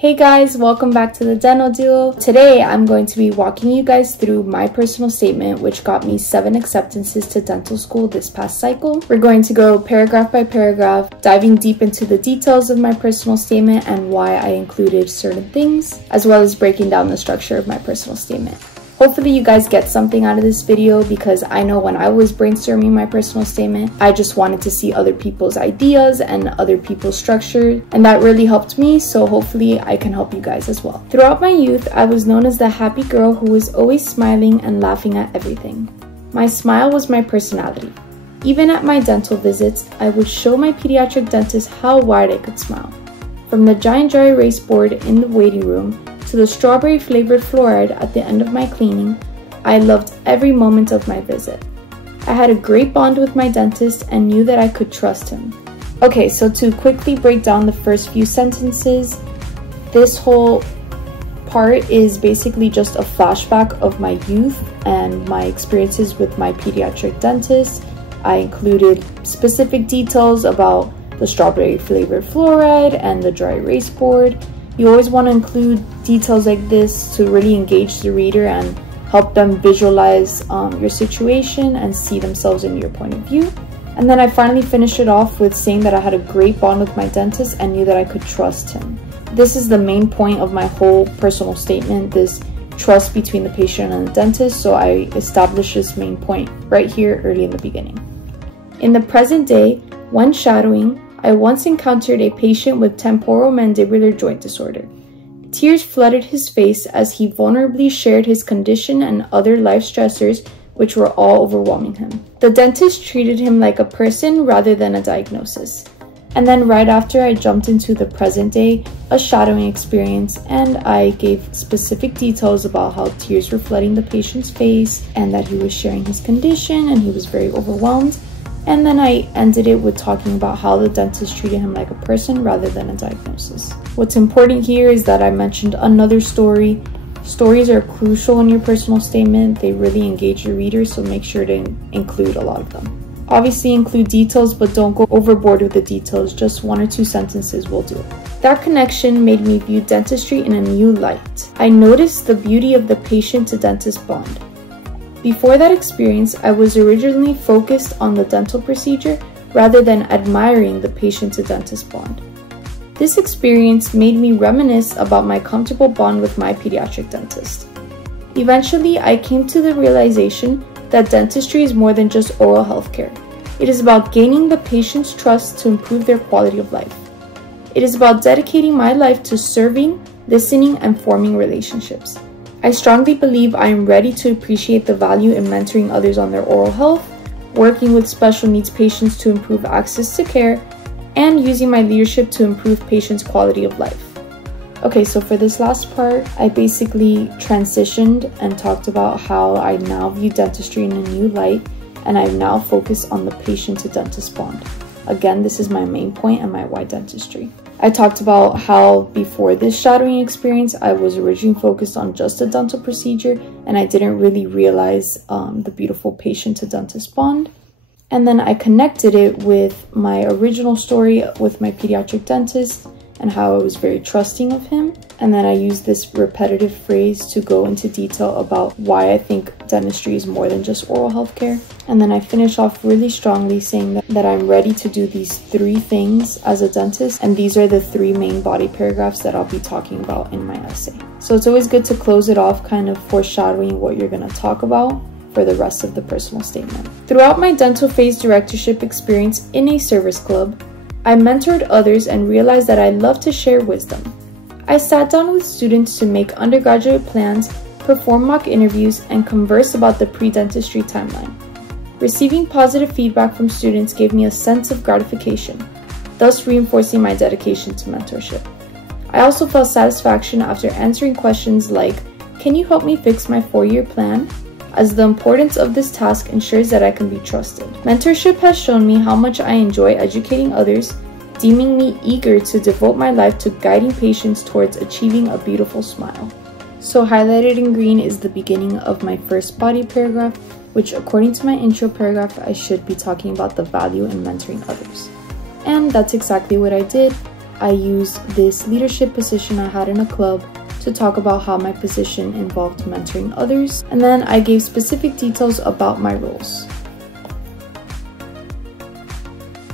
Hey guys, welcome back to the Dental Duo. Today I'm going to be walking you guys through my personal statement, which got me 7 acceptances to dental school this past cycle. We're going to go paragraph by paragraph, diving deep into the details of my personal statement and why I included certain things, as well as breaking down the structure of my personal statement. Hopefully you guys get something out of this video, because I know when I was brainstorming my personal statement, I just wanted to see other people's ideas and other people's structure, and that really helped me, so hopefully I can help you guys as well. Throughout my youth, I was known as the happy girl who was always smiling and laughing at everything. My smile was my personality. Even at my dental visits, I would show my pediatric dentist how wide I could smile. From the giant dry erase board in the waiting room to the strawberry flavored fluoride at the end of my cleaning, I loved every moment of my visit. I had a great bond with my dentist and knew that I could trust him. Okay, so to quickly break down the first few sentences, this whole part is basically just a flashback of my youth and my experiences with my pediatric dentist. I included specific details about the strawberry flavored fluoride and the dry erase board. You always want to include details like this to really engage the reader and help them visualize your situation and see themselves in your point of view. And then I finally finished it off with saying that I had a great bond with my dentist and knew that I could trust him. This is the main point of my whole personal statement, this trust between the patient and the dentist, so I established this main point right here early in the beginning. In the present day, when shadowing, I once encountered a patient with temporomandibular joint disorder. Tears flooded his face as he vulnerably shared his condition and other life stressors, which were all overwhelming him. The dentist treated him like a person rather than a diagnosis. And then right after, I jumped into the present day, a shadowing experience, and I gave specific details about how tears were flooding the patient's face and that he was sharing his condition and he was very overwhelmed. And then I ended it with talking about how the dentist treated him like a person rather than a diagnosis. What's important here is that I mentioned another story. Stories are crucial in your personal statement. They really engage your readers, so make sure to include a lot of them. Obviously include details, but don't go overboard with the details. Just 1 or 2 sentences will do. That connection made me view dentistry in a new light. I noticed the beauty of the patient-to-dentist bond. Before that experience, I was originally focused on the dental procedure rather than admiring the patient-to-dentist bond. This experience made me reminisce about my comfortable bond with my pediatric dentist. Eventually, I came to the realization that dentistry is more than just oral health care. It is about gaining the patient's trust to improve their quality of life. It is about dedicating my life to serving, listening, and forming relationships. I strongly believe I am ready to appreciate the value in mentoring others on their oral health, working with special needs patients to improve access to care, and using my leadership to improve patients' quality of life. Okay, so for this last part, I basically transitioned and talked about how I now view dentistry in a new light, and I now focus on the patient-to-dentist bond. Again, this is my main point and my why dentistry. I talked about how before this shadowing experience, I was originally focused on just a dental procedure and I didn't really realize the beautiful patient-to-dentist bond. And then I connected it with my original story with my pediatric dentist and how I was very trusting of him. And then I used this repetitive phrase to go into detail about why I think dentistry is more than just oral health care. And then I finish off really strongly saying that I'm ready to do these 3 things as a dentist. And these are the 3 main body paragraphs that I'll be talking about in my essay. So it's always good to close it off, kind of foreshadowing what you're going to talk about for the rest of the personal statement. Throughout my dental phase directorship experience in a service club, I mentored others and realized that I love to share wisdom. I sat down with students to make undergraduate plans, perform mock interviews, and converse about the pre-dentistry timeline. Receiving positive feedback from students gave me a sense of gratification, thus reinforcing my dedication to mentorship. I also felt satisfaction after answering questions like, "Can you help me fix my 4-year plan?" as the importance of this task ensures that I can be trusted. Mentorship has shown me how much I enjoy educating others, deeming me eager to devote my life to guiding patients towards achieving a beautiful smile. So highlighted in green is the beginning of my first body paragraph, which according to my intro paragraph, I should be talking about the value in mentoring others. And that's exactly what I did. I used this leadership position I had in a club to talk about how my position involved mentoring others, and then I gave specific details about my roles.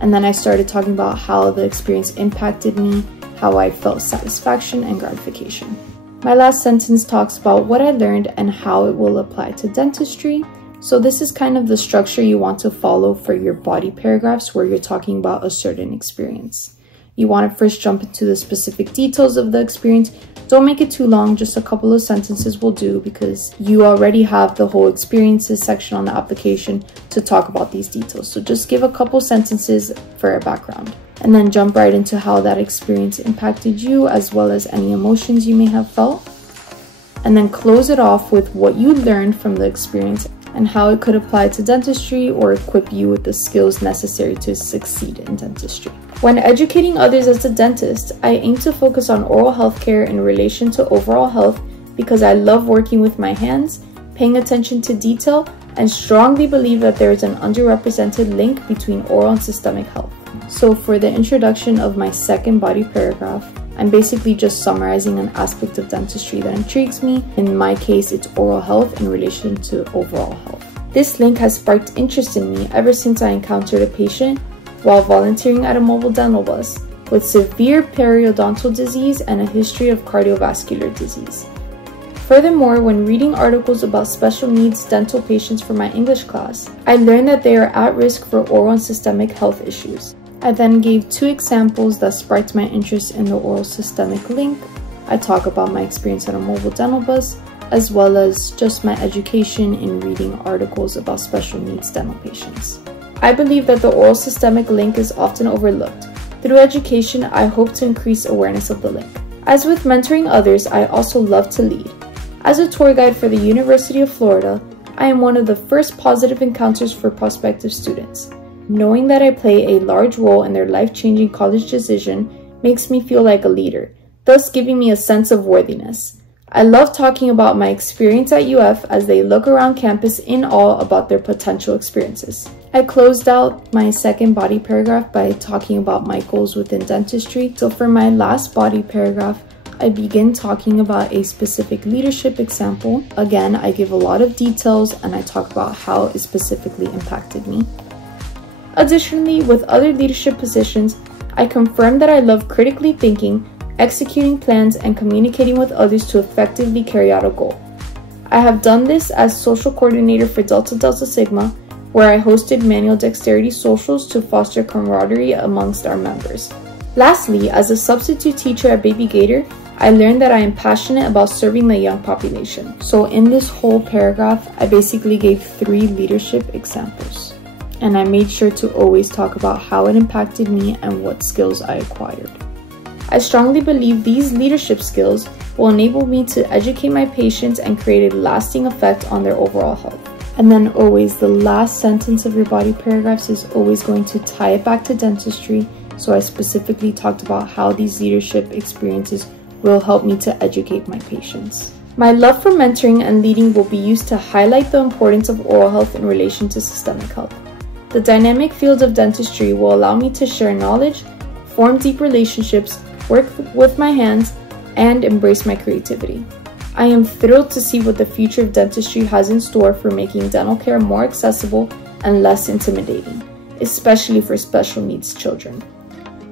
And then I started talking about how the experience impacted me, how I felt satisfaction and gratification. My last sentence talks about what I learned and how it will apply to dentistry. So this is kind of the structure you want to follow for your body paragraphs where you're talking about a certain experience. You want to first jump into the specific details of the experience. Don't make it too long, just a couple of sentences will do because you already have the whole experiences section on the application to talk about these details. So just give a couple sentences for a background and then jump right into how that experience impacted you as well as any emotions you may have felt. And then close it off with what you learned from the experience and how it could apply to dentistry or equip you with the skills necessary to succeed in dentistry. When educating others as a dentist, I aim to focus on oral health care in relation to overall health because I love working with my hands, paying attention to detail, and strongly believe that there is an underrepresented link between oral and systemic health. So for the introduction of my second body paragraph, I'm basically just summarizing an aspect of dentistry that intrigues me. In my case, it's oral health in relation to overall health. This link has sparked interest in me ever since I encountered a patient while volunteering at a mobile dental bus with severe periodontal disease and a history of cardiovascular disease. Furthermore, when reading articles about special needs dental patients for my English class, I learned that they are at risk for oral and systemic health issues. I then gave 2 examples that sparked my interest in the oral systemic link. I talk about my experience at a mobile dental bus, as well as just my education in reading articles about special needs dental patients. I believe that the oral systemic link is often overlooked. Through education, I hope to increase awareness of the link. As with mentoring others, I also love to lead. As a tour guide for the University of Florida, I am one of the first positive encounters for prospective students. Knowing that I play a large role in their life-changing college decision makes me feel like a leader, thus giving me a sense of worthiness. I love talking about my experience at UF as they look around campus in awe about their potential experiences. I closed out my second body paragraph by talking about my goals within dentistry. So for my last body paragraph, I begin talking about a specific leadership example. Again, I give a lot of details and I talk about how it specifically impacted me. Additionally, with other leadership positions, I confirm that I love critically thinking, executing plans, and communicating with others to effectively carry out a goal. I have done this as social coordinator for Delta Sigma, where I hosted manual dexterity socials to foster camaraderie amongst our members. Lastly, as a substitute teacher at Baby Gator, I learned that I am passionate about serving the young population. So in this whole paragraph, I basically gave 3 leadership examples. And I made sure to always talk about how it impacted me and what skills I acquired. I strongly believe these leadership skills will enable me to educate my patients and create a lasting effect on their overall health. And then always the last sentence of your body paragraphs is always going to tie it back to dentistry. So I specifically talked about how these leadership experiences will help me to educate my patients. My love for mentoring and leading will be used to highlight the importance of oral health in relation to systemic health. The dynamic field of dentistry will allow me to share knowledge, form deep relationships, work with my hands, and embrace my creativity. I am thrilled to see what the future of dentistry has in store for making dental care more accessible and less intimidating, especially for special needs children.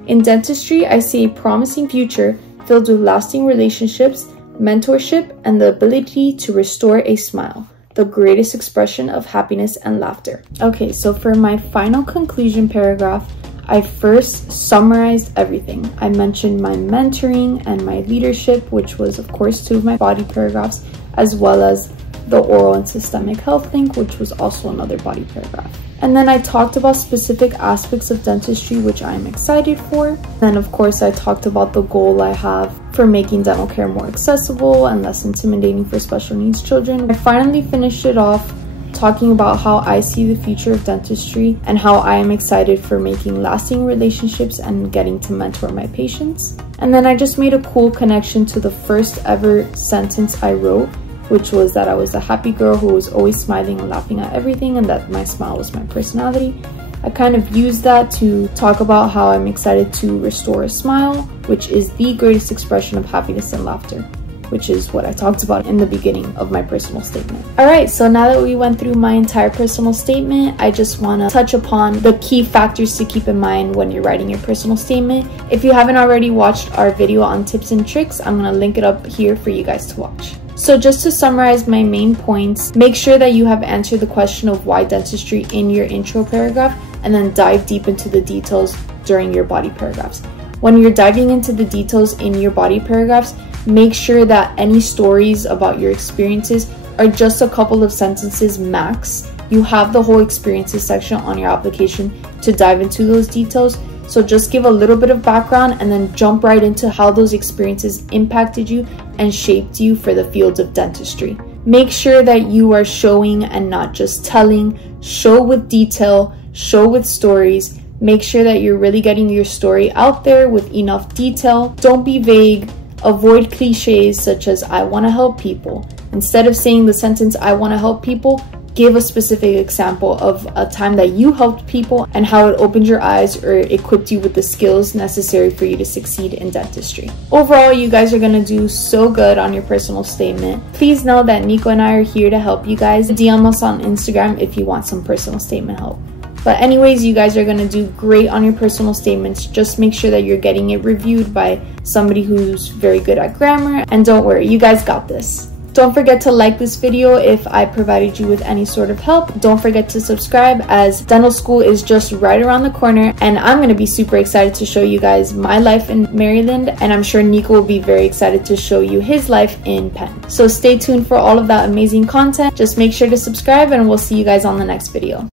In dentistry, I see a promising future filled with lasting relationships, mentorship, and the ability to restore a smile, the greatest expression of happiness and laughter. Okay, so for my final conclusion paragraph, I first summarized everything. I mentioned my mentoring and my leadership, which was of course 2 of my body paragraphs, as well as the oral and systemic health link, which was also another body paragraph. And then I talked about specific aspects of dentistry, which I'm excited for. Then of course I talked about the goal I have for making dental care more accessible and less intimidating for special needs children. I finally finished it off talking about how I see the future of dentistry and how I am excited for making lasting relationships and getting to mentor my patients. And then I just made a cool connection to the first ever sentence I wrote, which was that I was a happy girl who was always smiling and laughing at everything and that my smile was my personality. I kind of use that to talk about how I'm excited to restore a smile, which is the greatest expression of happiness and laughter, which is what I talked about in the beginning of my personal statement. Alright, so now that we went through my entire personal statement, I just want to touch upon the key factors to keep in mind when you're writing your personal statement. If you haven't already watched our video on tips and tricks, I'm going to link it up here for you guys to watch. So just to summarize my main points, make sure that you have answered the question of why dentistry in your intro paragraph, and then dive deep into the details during your body paragraphs. When you're diving into the details in your body paragraphs, make sure that any stories about your experiences are just a couple of sentences max. You have the whole experiences section on your application to dive into those details. So just give a little bit of background and then jump right into how those experiences impacted you and shaped you for the field of dentistry. Make sure that you are showing and not just telling. Show with detail, show with stories. Make sure that you're really getting your story out there with enough detail. Don't be vague. Avoid cliches such as "I want to help people." Instead of saying the sentence "I want to help people," give a specific example of a time that you helped people and how it opened your eyes or equipped you with the skills necessary for you to succeed in dentistry. Overall, you guys are going to do so good on your personal statement. Please know that Nico and I are here to help you guys. DM us on Instagram if you want some personal statement help. But anyways, you guys are going to do great on your personal statements. Just make sure that you're getting it reviewed by somebody who's very good at grammar. And don't worry, you guys got this. Don't forget to like this video if I provided you with any sort of help. Don't forget to subscribe, as dental school is just right around the corner, and I'm going to be super excited to show you guys my life in Maryland, and I'm sure Nico will be very excited to show you his life in Penn. So stay tuned for all of that amazing content. Just make sure to subscribe, and we'll see you guys on the next video.